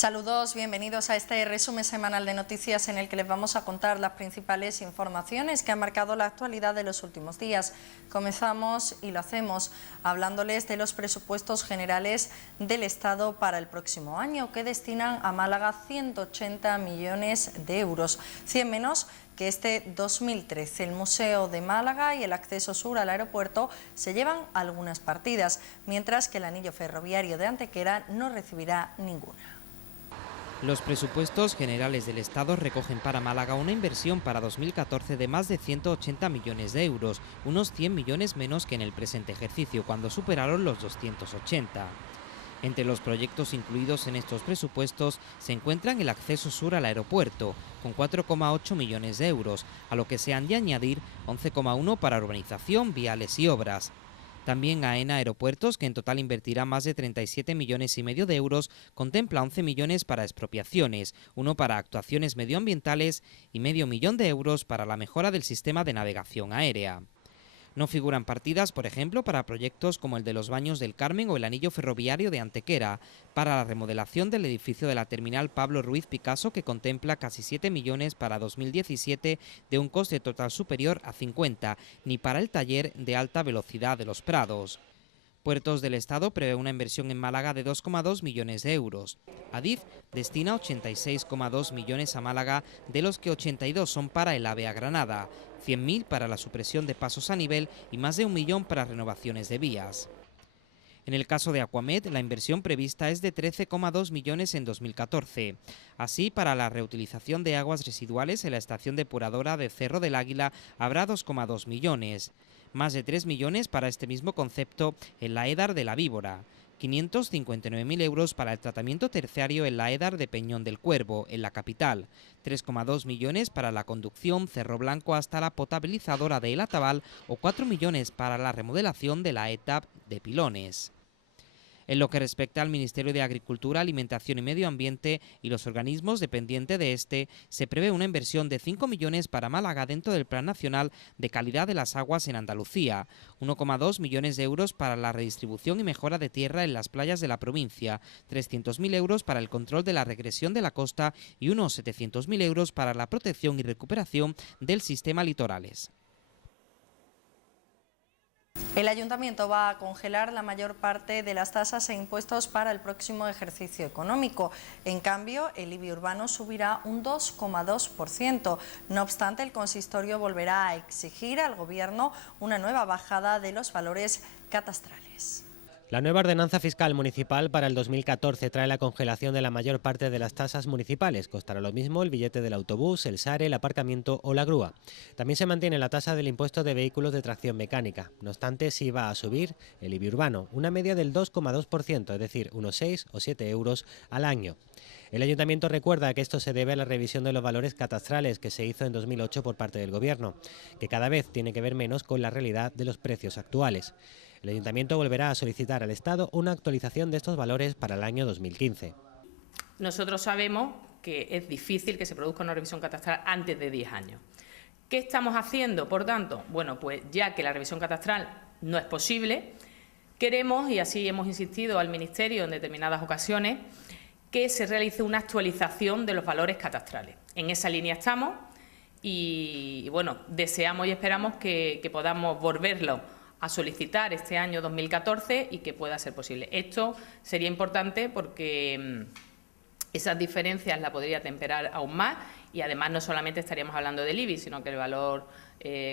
Saludos, bienvenidos a este resumen semanal de noticias en el que les vamos a contar las principales informaciones que han marcado la actualidad de los últimos días. Comenzamos y lo hacemos hablándoles de los presupuestos generales del Estado para el próximo año, que destinan a Málaga 180 millones de euros, 100 menos que este 2013. El Museo de Málaga y el acceso sur al aeropuerto se llevan algunas partidas, mientras que el anillo ferroviario de Antequera no recibirá ninguna. Los presupuestos generales del Estado recogen para Málaga una inversión para 2014 de más de 180 millones de euros, unos 100 millones menos que en el presente ejercicio, cuando superaron los 280. Entre los proyectos incluidos en estos presupuestos se encuentran el acceso sur al aeropuerto, con 4,8 millones de euros, a lo que se han de añadir 11,1 para urbanización, viales y obras. También AENA Aeropuertos, que en total invertirá más de 37,5 millones de euros, contempla 11 millones para expropiaciones, 1 para actuaciones medioambientales y medio millón de euros para la mejora del sistema de navegación aérea. No figuran partidas, por ejemplo, para proyectos como el de los Baños del Carmen o el anillo ferroviario de Antequera, para la remodelación del edificio de la terminal Pablo Ruiz Picasso, que contempla casi 7 millones para 2017 de un coste total superior a 50, ni para el taller de alta velocidad de Los Prados. Puertos del Estado prevé una inversión en Málaga de 2,2 millones de euros. Adif destina 86,2 millones a Málaga, de los que 82 son para el AVE a Granada, 100.000 para la supresión de pasos a nivel y más de 1 millón para renovaciones de vías. En el caso de Aquamed, la inversión prevista es de 13,2 millones en 2014. Así, para la reutilización de aguas residuales en la estación depuradora de Cerro del Águila habrá 2,2 millones. Más de 3 millones para este mismo concepto en la EDAR de la Víbora. 559.000 euros para el tratamiento terciario en la EDAR de Peñón del Cuervo, en la capital. 3,2 millones para la conducción Cerro Blanco hasta la potabilizadora de El Atabal o 4 millones para la remodelación de la ETAP de Pilones. En lo que respecta al Ministerio de Agricultura, Alimentación y Medio Ambiente y los organismos dependientes de este, se prevé una inversión de 5 millones para Málaga dentro del Plan Nacional de Calidad de las Aguas en Andalucía, 1,2 millones de euros para la redistribución y mejora de tierra en las playas de la provincia, 300.000 euros para el control de la regresión de la costa y unos 700.000 euros para la protección y recuperación del sistema litorales. El Ayuntamiento va a congelar la mayor parte de las tasas e impuestos para el próximo ejercicio económico. En cambio, el IBI urbano subirá un 2,2%. No obstante, el consistorio volverá a exigir al Gobierno una nueva bajada de los valores catastrales. La nueva ordenanza fiscal municipal para el 2014 trae la congelación de la mayor parte de las tasas municipales. Costará lo mismo el billete del autobús, el SARE, el aparcamiento o la grúa. También se mantiene la tasa del impuesto de vehículos de tracción mecánica. No obstante, sí va a subir el IBI urbano, una media del 2,2%, es decir, unos 6 o 7 euros al año. El Ayuntamiento recuerda que esto se debe a la revisión de los valores catastrales que se hizo en 2008 por parte del Gobierno, que cada vez tiene que ver menos con la realidad de los precios actuales. El Ayuntamiento volverá a solicitar al Estado una actualización de estos valores para el año 2015. Nosotros sabemos que es difícil que se produzca una revisión catastral antes de 10 años. ¿Qué estamos haciendo, por tanto? Bueno, pues ya que la revisión catastral no es posible, queremos, y así hemos insistido al Ministerio en determinadas ocasiones, que se realice una actualización de los valores catastrales. En esa línea estamos y bueno, deseamos y esperamos que podamos volverlo a solicitar este año 2014 y que pueda ser posible. Esto sería importante porque esas diferencias las podría temperar aún más y además no solamente estaríamos hablando del IBI, sino que el valor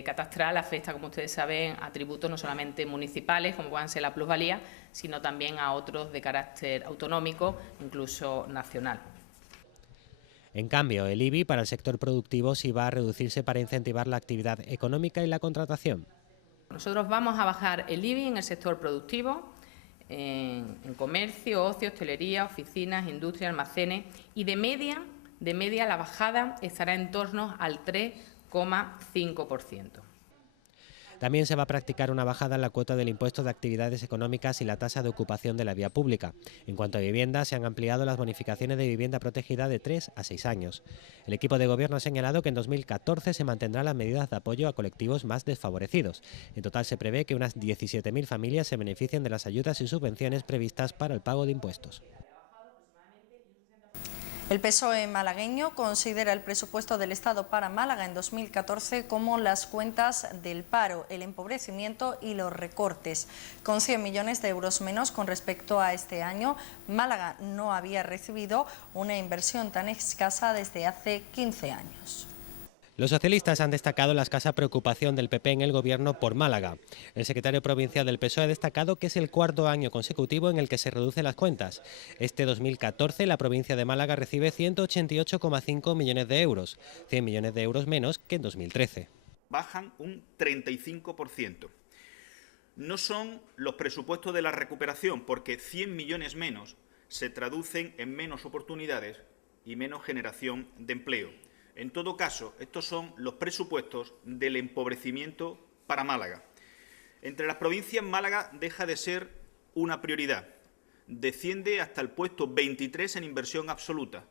catastral afecta, como ustedes saben, a tributos no solamente municipales, como puedan ser la plusvalía, sino también a otros de carácter autonómico, incluso nacional. En cambio, el IBI para el sector productivo sí va a reducirse para incentivar la actividad económica y la contratación. Nosotros vamos a bajar el IBI en el sector productivo, en comercio, ocio, hostelería, oficinas, industria, almacenes y de media la bajada estará en torno al 3,5%. También se va a practicar una bajada en la cuota del impuesto de actividades económicas y la tasa de ocupación de la vía pública. En cuanto a vivienda, se han ampliado las bonificaciones de vivienda protegida de 3 a 6 años. El equipo de gobierno ha señalado que en 2014 se mantendrán las medidas de apoyo a colectivos más desfavorecidos. En total se prevé que unas 17.000 familias se beneficien de las ayudas y subvenciones previstas para el pago de impuestos. El PSOE malagueño considera el presupuesto del Estado para Málaga en 2014 como las cuentas del paro, el empobrecimiento y los recortes. Con 100 millones de euros menos con respecto a este año, Málaga no había recibido una inversión tan escasa desde hace 15 años. Los socialistas han destacado la escasa preocupación del PP en el gobierno por Málaga. El secretario provincial del PSOE ha destacado que es el cuarto año consecutivo en el que se reducen las cuentas. Este 2014 la provincia de Málaga recibe 188,5 millones de euros, 100 millones de euros menos que en 2013. Bajan un 35%. No son los presupuestos de la recuperación, porque 100 millones menos se traducen en menos oportunidades y menos generación de empleo. En todo caso, estos son los presupuestos del empobrecimiento para Málaga. Entre las provincias, Málaga deja de ser una prioridad. Desciende hasta el puesto 23 en inversión absoluta.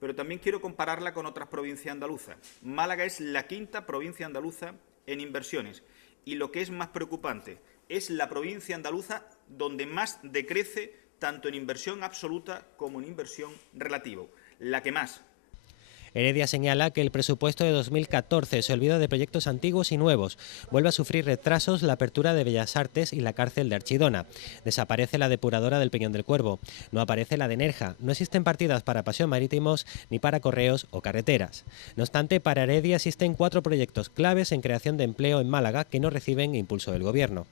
Pero también quiero compararla con otras provincias andaluzas. Málaga es la quinta provincia andaluza en inversiones. Y lo que es más preocupante, es la provincia andaluza donde más decrece tanto en inversión absoluta como en inversión relativa. La que más. Heredia señala que el presupuesto de 2014 se olvida de proyectos antiguos y nuevos. Vuelve a sufrir retrasos la apertura de Bellas Artes y la cárcel de Archidona. Desaparece la depuradora del Peñón del Cuervo. No aparece la de Nerja. No existen partidas para paseos marítimos ni para correos o carreteras. No obstante, para Heredia existen 4 proyectos claves en creación de empleo en Málaga que no reciben impulso del Gobierno.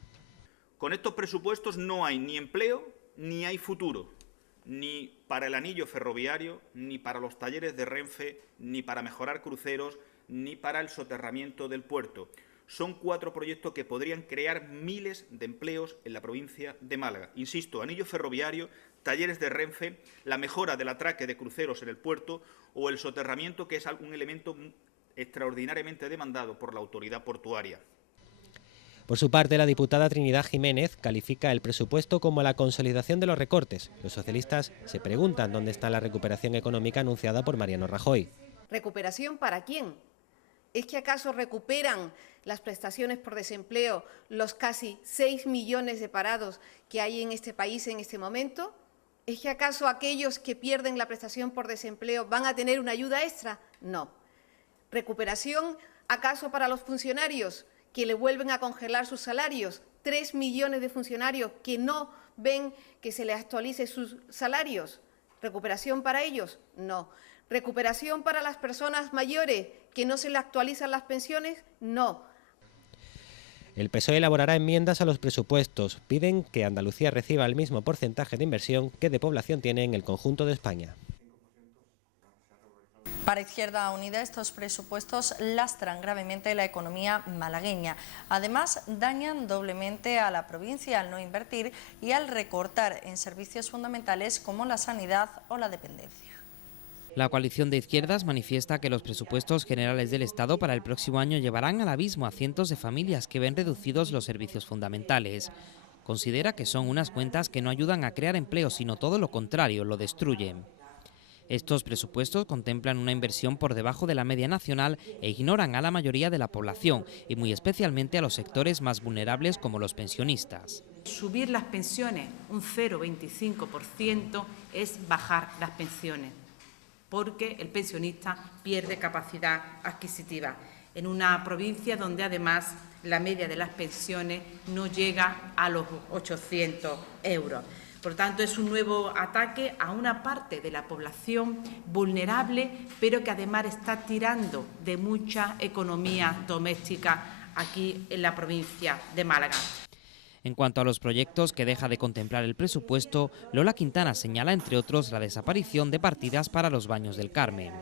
Con estos presupuestos no hay ni empleo ni hay futuro. Ni para el anillo ferroviario, ni para los talleres de Renfe, ni para mejorar cruceros, ni para el soterramiento del puerto. Son 4 proyectos que podrían crear miles de empleos en la provincia de Málaga. Insisto, anillo ferroviario, talleres de Renfe, la mejora del atraque de cruceros en el puerto o el soterramiento, que es un elemento extraordinariamente demandado por la autoridad portuaria. Por su parte, la diputada Trinidad Jiménez califica el presupuesto como la consolidación de los recortes. Los socialistas se preguntan dónde está la recuperación económica anunciada por Mariano Rajoy. ¿Recuperación para quién? ¿Es que acaso recuperan las prestaciones por desempleo los casi 6 millones de parados que hay en este país en este momento? ¿Es que acaso aquellos que pierden la prestación por desempleo van a tener una ayuda extra? No. ¿Recuperación acaso para los funcionarios que le vuelven a congelar sus salarios? 3 millones de funcionarios que no ven que se les actualice sus salarios. ¿Recuperación para ellos? No. ¿Recuperación para las personas mayores que no se les actualizan las pensiones? No. El PSOE elaborará enmiendas a los presupuestos. Piden que Andalucía reciba el mismo porcentaje de inversión que de población tiene en el conjunto de España. Para Izquierda Unida, estos presupuestos lastran gravemente la economía malagueña. Además, dañan doblemente a la provincia al no invertir y al recortar en servicios fundamentales como la sanidad o la dependencia. La coalición de izquierdas manifiesta que los presupuestos generales del Estado para el próximo año llevarán al abismo a cientos de familias que ven reducidos los servicios fundamentales. Considera que son unas cuentas que no ayudan a crear empleo, sino todo lo contrario, lo destruyen. Estos presupuestos contemplan una inversión por debajo de la media nacional e ignoran a la mayoría de la población y muy especialmente a los sectores más vulnerables como los pensionistas. Subir las pensiones un 0,25% es bajar las pensiones, porque el pensionista pierde capacidad adquisitiva en una provincia donde además la media de las pensiones no llega a los 800 euros. Por tanto, es un nuevo ataque a una parte de la población vulnerable, pero que además está tirando de mucha economía doméstica aquí en la provincia de Málaga. En cuanto a los proyectos que deja de contemplar el presupuesto, Lola Quintana señala, entre otros, la desaparición de partidas para los baños del Carmen.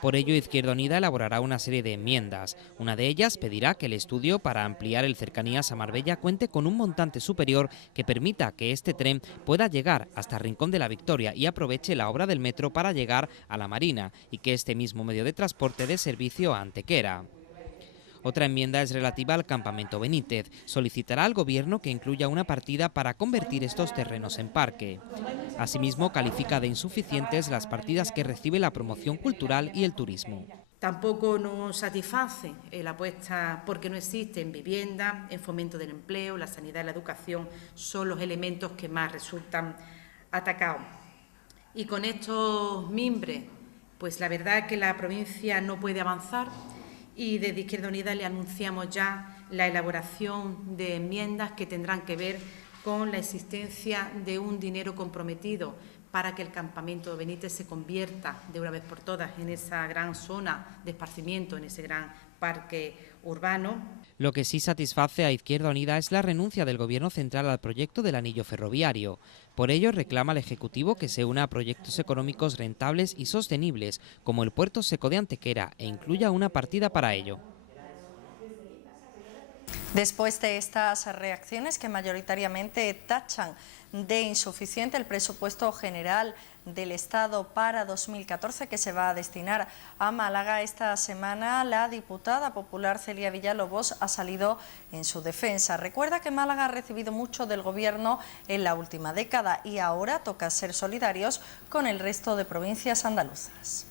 Por ello, Izquierda Unida elaborará una serie de enmiendas. Una de ellas pedirá que el estudio para ampliar el Cercanías a Marbella cuente con un montante superior que permita que este tren pueda llegar hasta Rincón de la Victoria y aproveche la obra del metro para llegar a la Marina y que este mismo medio de transporte dé servicio a Antequera. Otra enmienda es relativa al campamento Benítez. Solicitará al Gobierno que incluya una partida para convertir estos terrenos en parque. Asimismo, califica de insuficientes las partidas que recibe la promoción cultural y el turismo. Tampoco nos satisface la apuesta porque no existen vivienda, en fomento del empleo, la sanidad y la educación son los elementos que más resultan atacados. Y con estos mimbres, pues la verdad que la provincia no puede avanzar y desde Izquierda Unida le anunciamos ya la elaboración de enmiendas que tendrán que ver con la existencia de un dinero comprometido para que el campamento de Benítez se convierta de una vez por todas en esa gran zona de esparcimiento, en ese gran parque urbano. Lo que sí satisface a Izquierda Unida es la renuncia del Gobierno central al proyecto del anillo ferroviario. Por ello reclama al Ejecutivo que se una a proyectos económicos rentables y sostenibles, como el Puerto Seco de Antequera, e incluya una partida para ello. Después de estas reacciones que mayoritariamente tachan de insuficiente el presupuesto general del Estado para 2014 que se va a destinar a Málaga, esta semana la diputada popular Celia Villalobos ha salido en su defensa. Recuerda que Málaga ha recibido mucho del Gobierno en la última década y ahora toca ser solidarios con el resto de provincias andaluzas.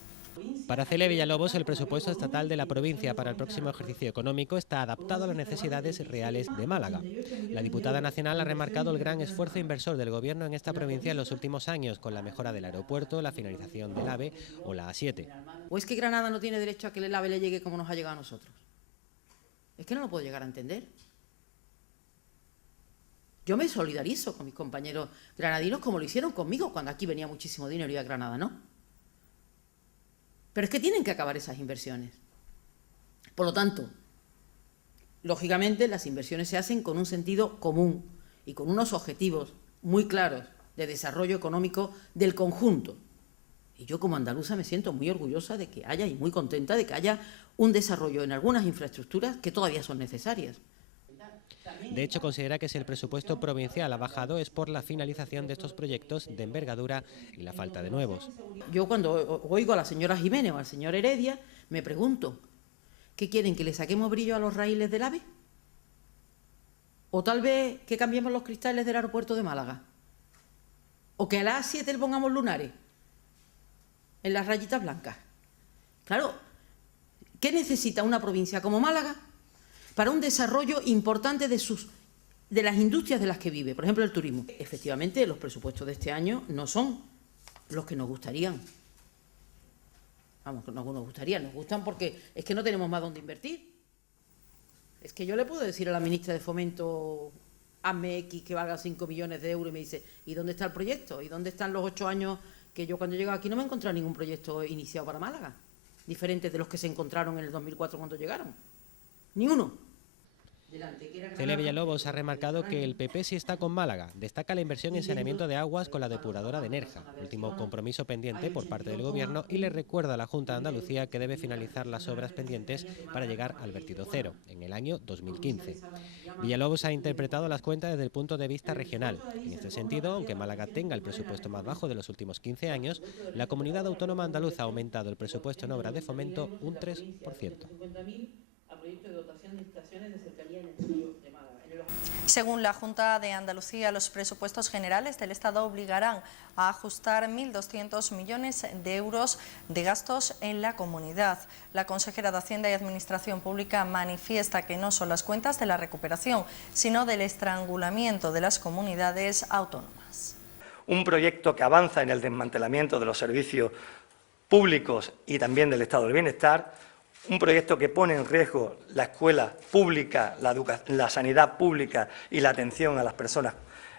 Para Celia Villalobos, el presupuesto estatal de la provincia para el próximo ejercicio económico está adaptado a las necesidades reales de Málaga. La diputada nacional ha remarcado el gran esfuerzo inversor del Gobierno en esta provincia en los últimos años, con la mejora del aeropuerto, la finalización del AVE o la A7. ¿O es que Granada no tiene derecho a que el AVE le llegue como nos ha llegado a nosotros? Es que no lo puedo llegar a entender. Yo me solidarizo con mis compañeros granadinos como lo hicieron conmigo cuando aquí venía muchísimo dinero y a Granada, ¿no? Pero es que tienen que acabar esas inversiones. Por lo tanto, lógicamente las inversiones se hacen con un sentido común y con unos objetivos muy claros de desarrollo económico del conjunto. Y yo como andaluza me siento muy orgullosa de que haya y muy contenta de que haya un desarrollo en algunas infraestructuras que todavía son necesarias. De hecho, considera que si el presupuesto provincial ha bajado es por la finalización de estos proyectos de envergadura y la falta de nuevos. Yo cuando oigo a la señora Jiménez o al señor Heredia, me pregunto, ¿qué quieren, que le saquemos brillo a los raíles del AVE? ¿O tal vez que cambiemos los cristales del aeropuerto de Málaga? ¿O que a las 7 le pongamos lunares en las rayitas blancas? Claro, ¿qué necesita una provincia como Málaga para un desarrollo importante de las industrias de las que vive? Por ejemplo, el turismo. Efectivamente, los presupuestos de este año no son los que nos gustarían. Vamos, no nos gustarían, nos gustan porque es que no tenemos más dónde invertir. Es que yo le puedo decir a la ministra de Fomento, hazme X que valga 5 millones de euros, y me dice, ¿y dónde está el proyecto? ¿Y dónde están los 8 años que yo cuando llego aquí no me he encontrado ningún proyecto iniciado para Málaga? Diferentes de los que se encontraron en el 2004 cuando llegaron. Ni uno. Celia Villalobos ha remarcado que el PP sí está con Málaga. Destaca la inversión en saneamiento de aguas con la depuradora de Nerja, último compromiso pendiente por parte del Gobierno, y le recuerda a la Junta de Andalucía que debe finalizar las obras pendientes para llegar al vertido cero en el año 2015. Villalobos ha interpretado las cuentas desde el punto de vista regional. En este sentido, aunque Málaga tenga el presupuesto más bajo de los últimos 15 años, la comunidad autónoma andaluza ha aumentado el presupuesto en obras de fomento un 3%. Según la Junta de Andalucía, los presupuestos generales del Estado obligarán a ajustar 1.200 millones de euros de gastos en la comunidad. La consejera de Hacienda y Administración Pública manifiesta que no son las cuentas de la recuperación, sino del estrangulamiento de las comunidades autónomas. Un proyecto que avanza en el desmantelamiento de los servicios públicos y también del estado del bienestar, un proyecto que pone en riesgo la escuela pública, la sanidad pública y la atención a las personas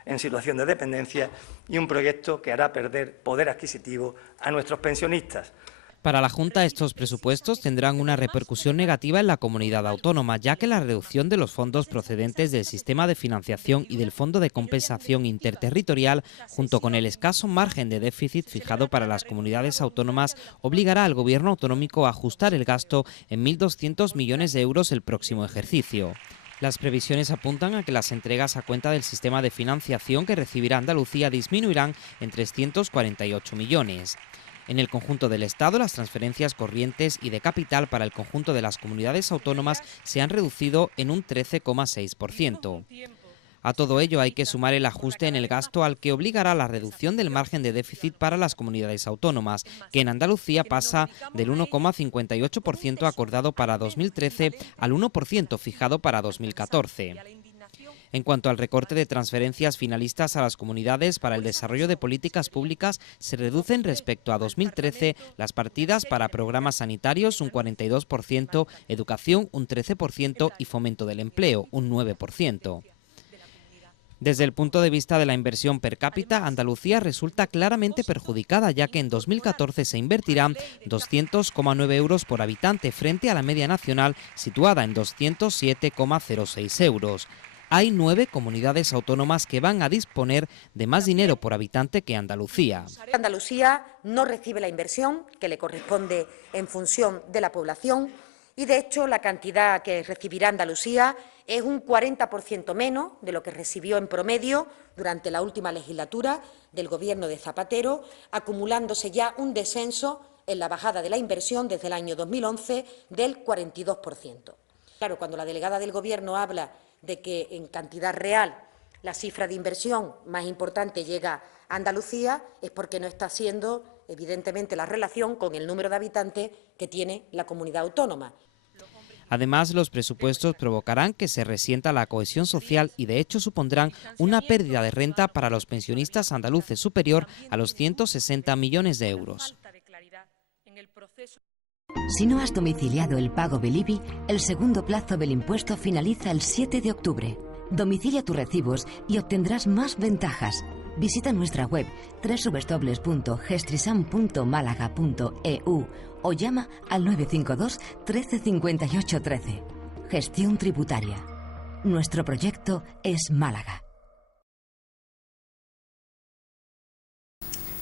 en situación de dependencia, y un proyecto que hará perder poder adquisitivo a nuestros pensionistas. Para la Junta, estos presupuestos tendrán una repercusión negativa en la comunidad autónoma, ya que la reducción de los fondos procedentes del sistema de financiación y del Fondo de Compensación Interterritorial, junto con el escaso margen de déficit fijado para las comunidades autónomas, obligará al Gobierno autonómico a ajustar el gasto en 1.200 millones de euros el próximo ejercicio. Las previsiones apuntan a que las entregas a cuenta del sistema de financiación que recibirá Andalucía disminuirán en 348 millones. En el conjunto del Estado, las transferencias corrientes y de capital para el conjunto de las comunidades autónomas se han reducido en un 13,6%. A todo ello hay que sumar el ajuste en el gasto al que obligará la reducción del margen de déficit para las comunidades autónomas, que en Andalucía pasa del 1,58% acordado para 2013 al 1% fijado para 2014. En cuanto al recorte de transferencias finalistas a las comunidades para el desarrollo de políticas públicas, se reducen respecto a 2013 las partidas para programas sanitarios un 42%, educación un 13% y fomento del empleo un 9%. Desde el punto de vista de la inversión per cápita, Andalucía resulta claramente perjudicada, ya que en 2014 se invertirán 200,9 euros por habitante frente a la media nacional situada en 207,06 euros. Hay 9 comunidades autónomas que van a disponer de más dinero por habitante que Andalucía. Andalucía no recibe la inversión que le corresponde en función de la población y, de hecho, la cantidad que recibirá Andalucía es un 40% menos de lo que recibió en promedio durante la última legislatura del Gobierno de Zapatero, acumulándose ya un descenso en la bajada de la inversión desde el año 2011 del 42%. Claro, cuando la delegada del Gobierno habla de que en cantidad real la cifra de inversión más importante llega a Andalucía, es porque no está haciendo, evidentemente, la relación con el número de habitantes que tiene la comunidad autónoma. Además, los presupuestos provocarán que se resienta la cohesión social y, de hecho, supondrán una pérdida de renta para los pensionistas andaluces superior a los 160 millones de euros. Si no has domiciliado el pago del IBI, el segundo plazo del impuesto finaliza el 7 de octubre. Domicilia tus recibos y obtendrás más ventajas. Visita nuestra web www.gestrisam.malaga.eu o llama al 952 13 58 13. Gestión tributaria. Nuestro proyecto es Málaga.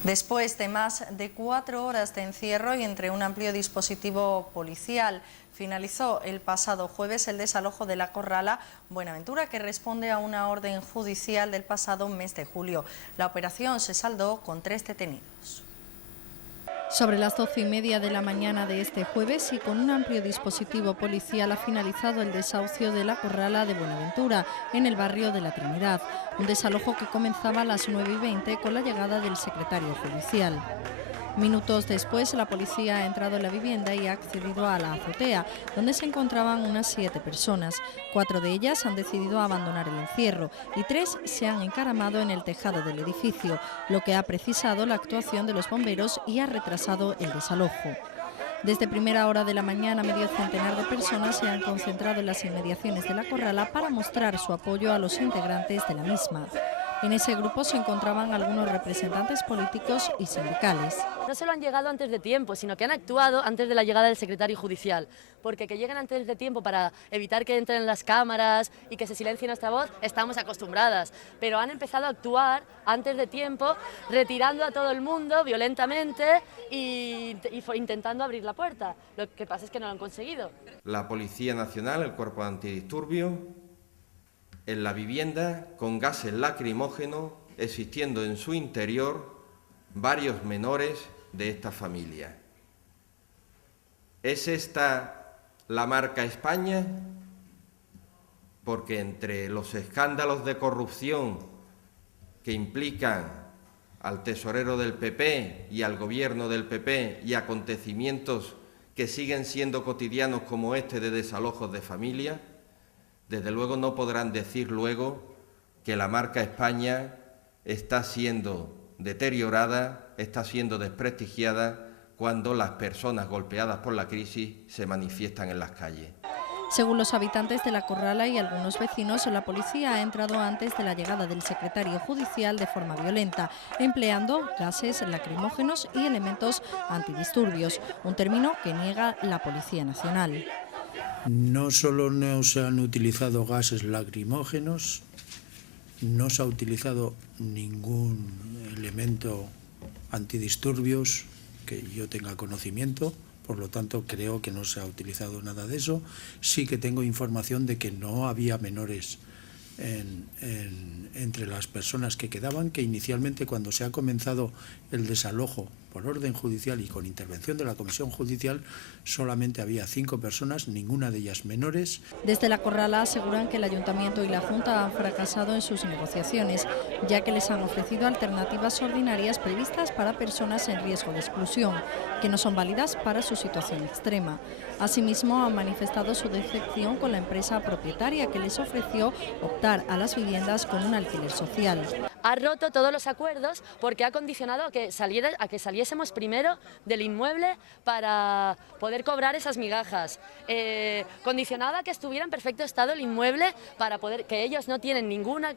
Después de más de 4 horas de encierro y entre un amplio dispositivo policial, finalizó el pasado jueves el desalojo de la Corrala Buenaventura, que responde a una orden judicial del pasado mes de julio. La operación se saldó con 3 detenidos. Sobre las 12:30 de la mañana de este jueves y con un amplio dispositivo policial ha finalizado el desahucio de la Corrala de Buenaventura en el barrio de la Trinidad, un desalojo que comenzaba a las 9:20 con la llegada del secretario judicial. Minutos después, la policía ha entrado en la vivienda y ha accedido a la azotea, donde se encontraban unas 7 personas. 4 de ellas han decidido abandonar el encierro y 3 se han encaramado en el tejado del edificio, lo que ha precisado la actuación de los bomberos y ha retrasado el desalojo. Desde primera hora de la mañana, medio centenar de personas se han concentrado en las inmediaciones de la Corrala para mostrar su apoyo a los integrantes de la misma. En ese grupo se encontraban algunos representantes políticos y sindicales. No solo han llegado antes de tiempo, sino que han actuado antes de la llegada del secretario judicial, porque que lleguen antes de tiempo para evitar que entren las cámaras y que se silencie nuestra voz, estamos acostumbradas, pero han empezado a actuar antes de tiempo, retirando a todo el mundo violentamente y intentando abrir la puerta. Lo que pasa es que no lo han conseguido. La Policía Nacional, el Cuerpo Antidisturbios, en la vivienda con gases lacrimógenos, existiendo en su interior varios menores de esta familia. ¿Es esta la marca España? Porque entre los escándalos de corrupción que implican al tesorero del PP y al gobierno del PP y acontecimientos que siguen siendo cotidianos como este de desalojos de familia, desde luego no podrán decir luego que la marca España está siendo deteriorada, está siendo desprestigiada cuando las personas golpeadas por la crisis se manifiestan en las calles. Según los habitantes de la Corrala y algunos vecinos, la policía ha entrado antes de la llegada del secretario judicial de forma violenta, empleando gases lacrimógenos y elementos antidisturbios, un término que niega la Policía Nacional. No solo no se han utilizado gases lacrimógenos, no se ha utilizado ningún elemento antidisturbios que yo tenga conocimiento, por lo tanto creo que no se ha utilizado nada de eso. Sí que tengo información de que no había menores entre las personas que quedaban, que inicialmente cuando se ha comenzado el desalojo por orden judicial y con intervención de la Comisión Judicial solamente había 5 personas, ninguna de ellas menores. Desde la Corrala aseguran que el Ayuntamiento y la Junta han fracasado en sus negociaciones, ya que les han ofrecido alternativas ordinarias previstas para personas en riesgo de exclusión, que no son válidas para su situación extrema. Asimismo, han manifestado su decepción con la empresa propietaria que les ofreció optar a las viviendas con un alquiler social. Ha roto todos los acuerdos porque ha condicionado a que saliésemos primero del inmueble para poder cobrar esas migajas. Condicionado a que estuviera en perfecto estado el inmueble para poder, que ellos no tienen ninguna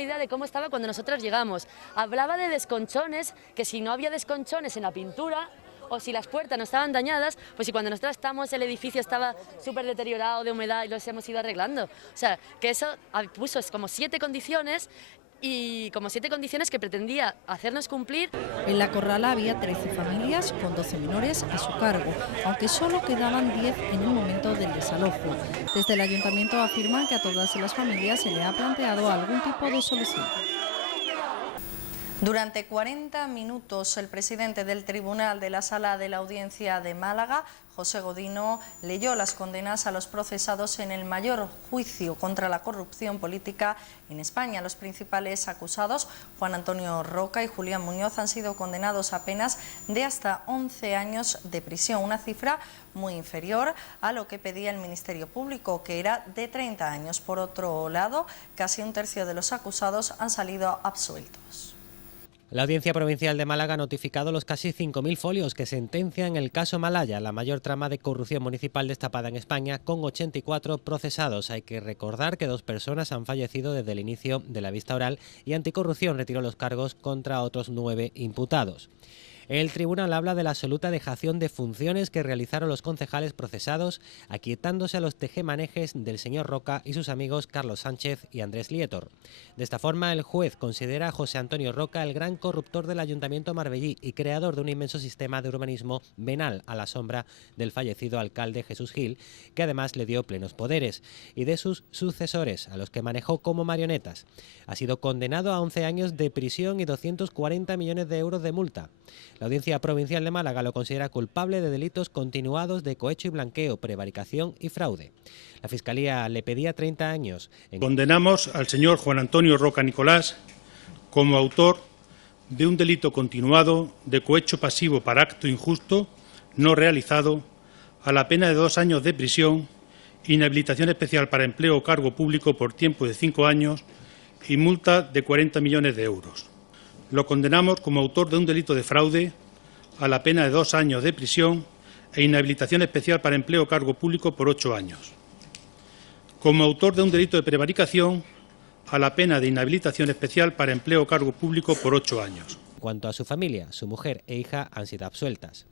idea de cómo estaba cuando nosotros llegamos. Hablaba de desconchones, que si no había desconchones en la pintura o si las puertas no estaban dañadas, pues si cuando nosotros estamos el edificio estaba súper deteriorado de humedad y los hemos ido arreglando. O sea, que eso puso como 7 condiciones y como 7 condiciones que pretendía hacernos cumplir. En La Corrala había 13 familias con 12 menores a su cargo, aunque solo quedaban 10 en el momento del desalojo. Desde el ayuntamiento afirman que a todas las familias se le ha planteado algún tipo de solución. Durante 40 minutos, el presidente del Tribunal de la Sala de la Audiencia de Málaga, José Godino, leyó las condenas a los procesados en el mayor juicio contra la corrupción política en España. Los principales acusados, Juan Antonio Roca y Julián Muñoz, han sido condenados a penas de hasta 11 años de prisión, una cifra muy inferior a lo que pedía el Ministerio Público, que era de 30 años. Por otro lado, casi un tercio de los acusados han salido absueltos. La Audiencia Provincial de Málaga ha notificado los casi 5.000 folios que sentencian el caso Malaya, la mayor trama de corrupción municipal destapada en España, con 84 procesados. Hay que recordar que 2 personas han fallecido desde el inicio de la vista oral y Anticorrupción retiró los cargos contra otros 9 imputados. El tribunal habla de la absoluta dejación de funciones que realizaron los concejales procesados, aquietándose a los tejemanejes del señor Roca y sus amigos Carlos Sánchez y Andrés Lietor. De esta forma, el juez considera a José Antonio Roca el gran corruptor del Ayuntamiento marbellí y creador de un inmenso sistema de urbanismo venal a la sombra del fallecido alcalde Jesús Gil, que además le dio plenos poderes, y de sus sucesores, a los que manejó como marionetas. Ha sido condenado a 11 años de prisión y 240 millones de euros de multa. La Audiencia Provincial de Málaga lo considera culpable de delitos continuados de cohecho y blanqueo, prevaricación y fraude. La Fiscalía le pedía 30 años. Condenamos al señor Juan Antonio Roca Nicolás como autor de un delito continuado de cohecho pasivo para acto injusto no realizado a la pena de 2 años de prisión, inhabilitación especial para empleo o cargo público por tiempo de 5 años y multa de 40 millones de euros. Lo condenamos como autor de un delito de fraude a la pena de 2 años de prisión e inhabilitación especial para empleo o cargo público por 8 años. Como autor de un delito de prevaricación a la pena de inhabilitación especial para empleo o cargo público por 8 años. En cuanto a su familia, su mujer e hija han sido absueltas.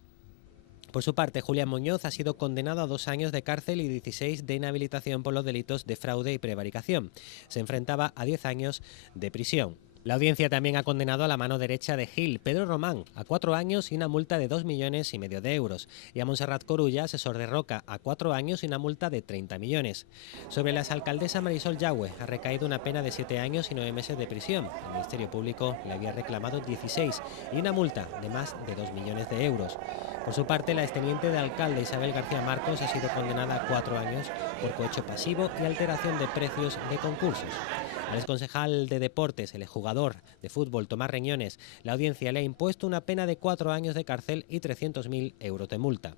Por su parte, Julián Muñoz ha sido condenado a 2 años de cárcel y 16 de inhabilitación por los delitos de fraude y prevaricación. Se enfrentaba a 10 años de prisión. La audiencia también ha condenado a la mano derecha de Gil, Pedro Román, a 4 años y una multa de 2,5 millones de euros, y a Montserrat Corulla, asesor de Roca, a 4 años y una multa de 30 millones. Sobre la exalcaldesa Marisol Yagüe ha recaído una pena de 7 años y 9 meses de prisión. El Ministerio Público le había reclamado 16 y una multa de más de 2 millones de euros. Por su parte, la exteniente de alcalde Isabel García Marcos ha sido condenada a 4 años por cohecho pasivo y alteración de precios de concursos. Al exconcejal de Deportes, el exjugador de fútbol Tomás Reñones, la audiencia le ha impuesto una pena de 4 años de cárcel y 300.000 euros de multa.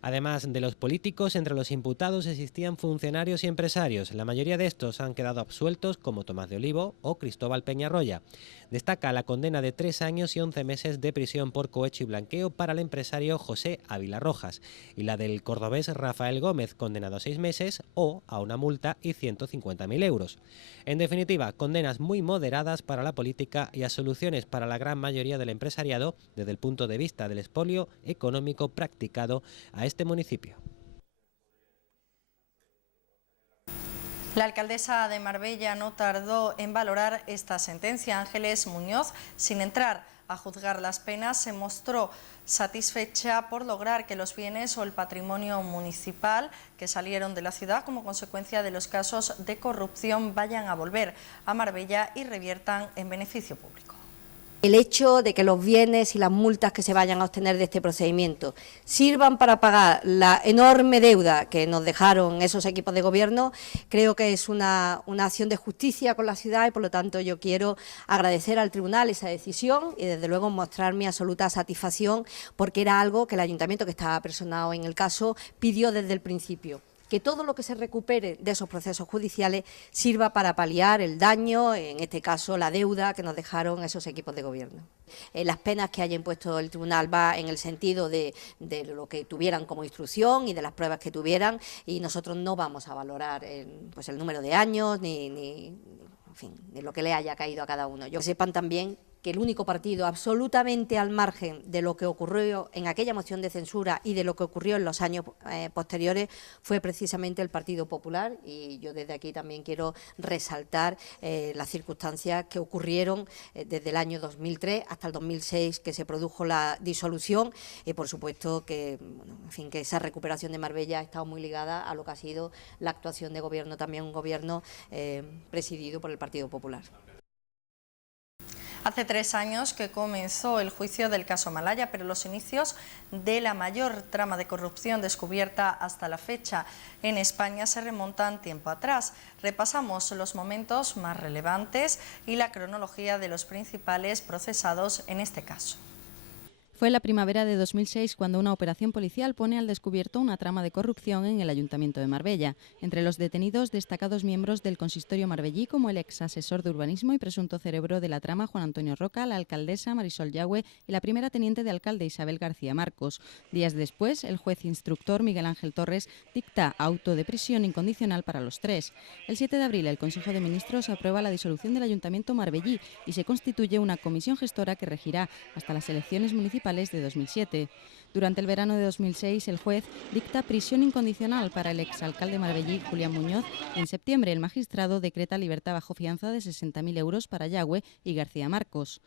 Además de los políticos, entre los imputados existían funcionarios y empresarios. La mayoría de estos han quedado absueltos, como Tomás de Olivo o Cristóbal Peñarroya. Destaca la condena de 3 años y 11 meses de prisión por cohecho y blanqueo para el empresario José Ávila Rojas y la del cordobés Rafael Gómez, condenado a 6 meses o a una multa y 150.000 euros. En definitiva, condenas muy moderadas para la política y absoluciones para la gran mayoría del empresariado desde el punto de vista del expolio económico practicado a este municipio. La alcaldesa de Marbella no tardó en valorar esta sentencia. Ángeles Muñoz, sin entrar a juzgar las penas, se mostró satisfecha por lograr que los bienes o el patrimonio municipal que salieron de la ciudad como consecuencia de los casos de corrupción vayan a volver a Marbella y reviertan en beneficio público. el hecho de que los bienes y las multas que se vayan a obtener de este procedimiento sirvan para pagar la enorme deuda que nos dejaron esos equipos de gobierno, creo que es una acción de justicia con la ciudad y, por lo tanto, yo quiero agradecer al tribunal esa decisión y, desde luego, mostrar mi absoluta satisfacción, porque era algo que el ayuntamiento, que estaba personado en el caso, pidió desde el principio. Que todo lo que se recupere de esos procesos judiciales sirva para paliar el daño, en este caso la deuda que nos dejaron esos equipos de gobierno. Las penas que haya impuesto el tribunal va en el sentido de lo que tuvieran como instrucción y de las pruebas que tuvieran, y nosotros no vamos a valorar pues el número de años ni lo que le haya caído a cada uno. Yo que sepan también que el único partido absolutamente al margen de lo que ocurrió en aquella moción de censura y de lo que ocurrió en los años posteriores fue precisamente el Partido Popular, y yo desde aquí también quiero resaltar las circunstancias que ocurrieron desde el año 2003 hasta el 2006, que se produjo la disolución, y por supuesto que, que esa recuperación de Marbella ha estado muy ligada a lo que ha sido la actuación de gobierno, también un gobierno presidido por el Partido Popular. Hace 3 años que comenzó el juicio del caso Malaya, pero los inicios de la mayor trama de corrupción descubierta hasta la fecha en España se remontan tiempo atrás. Repasamos los momentos más relevantes y la cronología de los principales procesados en este caso. Fue la primavera de 2006 cuando una operación policial pone al descubierto una trama de corrupción en el Ayuntamiento de Marbella. Entre los detenidos, destacados miembros del consistorio marbellí, como el ex asesor de urbanismo y presunto cerebro de la trama Juan Antonio Roca, la alcaldesa Marisol Yagüe y la primera teniente de alcalde Isabel García Marcos. Días después, el juez instructor Miguel Ángel Torres dicta auto de prisión incondicional para los 3. El 7 de abril, el Consejo de Ministros aprueba la disolución del Ayuntamiento marbellí y se constituye una comisión gestora que regirá hasta las elecciones municipales de 2007. Durante el verano de 2006, el juez dicta prisión incondicional para el exalcalde marbellí Julián Muñoz. En septiembre, el magistrado decreta libertad bajo fianza de 60.000 euros para Yagüe y García Marcos.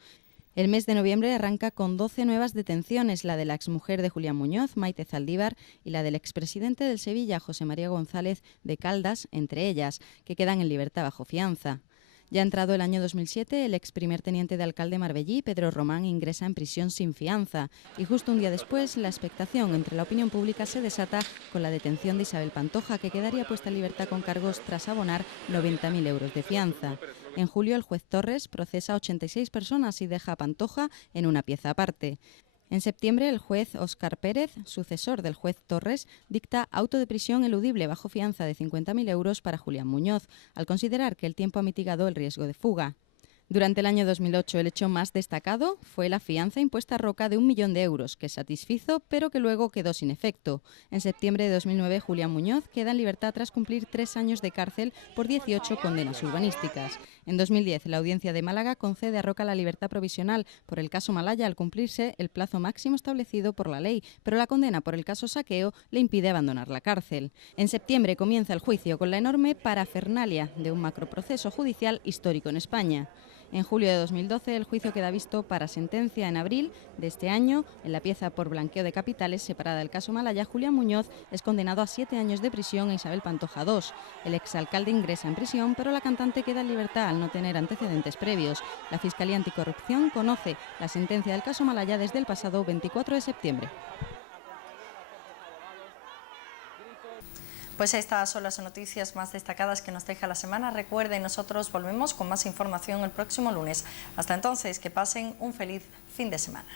El mes de noviembre arranca con 12 nuevas detenciones, la de la exmujer de Julián Muñoz, Maite Zaldívar, y la del expresidente del Sevilla, José María González de Caldas, entre ellas, que quedan en libertad bajo fianza. Ya entrado el año 2007, el ex primer teniente de alcalde marbellí, Pedro Román, ingresa en prisión sin fianza. Y justo un día después, la expectación entre la opinión pública se desata con la detención de Isabel Pantoja, que quedaría puesta en libertad con cargos tras abonar 90.000 euros de fianza. En julio, el juez Torres procesa a 86 personas y deja a Pantoja en una pieza aparte. En septiembre, el juez Óscar Pérez, sucesor del juez Torres, dicta auto de prisión eludible bajo fianza de 50.000 euros para Julián Muñoz, al considerar que el tiempo ha mitigado el riesgo de fuga. Durante el año 2008, el hecho más destacado fue la fianza impuesta a Roca de 1 millón de euros, que satisfizo, pero que luego quedó sin efecto. En septiembre de 2009, Julián Muñoz queda en libertad tras cumplir 3 años de cárcel por 18 condenas urbanísticas. En 2010, la Audiencia de Málaga concede a Roca la libertad provisional por el caso Malaya al cumplirse el plazo máximo establecido por la ley, pero la condena por el caso Saqueo le impide abandonar la cárcel. En septiembre comienza el juicio con la enorme parafernalia de un macroproceso judicial histórico en España. En julio de 2012, el juicio queda visto para sentencia. En abril de este año, en la pieza por blanqueo de capitales separada del caso Malaya, Julián Muñoz es condenado a 7 años de prisión e Isabel Pantoja 2. El exalcalde ingresa en prisión, pero la cantante queda en libertad al no tener antecedentes previos. La Fiscalía Anticorrupción conoce la sentencia del caso Malaya desde el pasado 24 de septiembre. Pues estas son las noticias más destacadas que nos deja la semana. Recuerden, nosotros volvemos con más información el próximo lunes. Hasta entonces, que pasen un feliz fin de semana.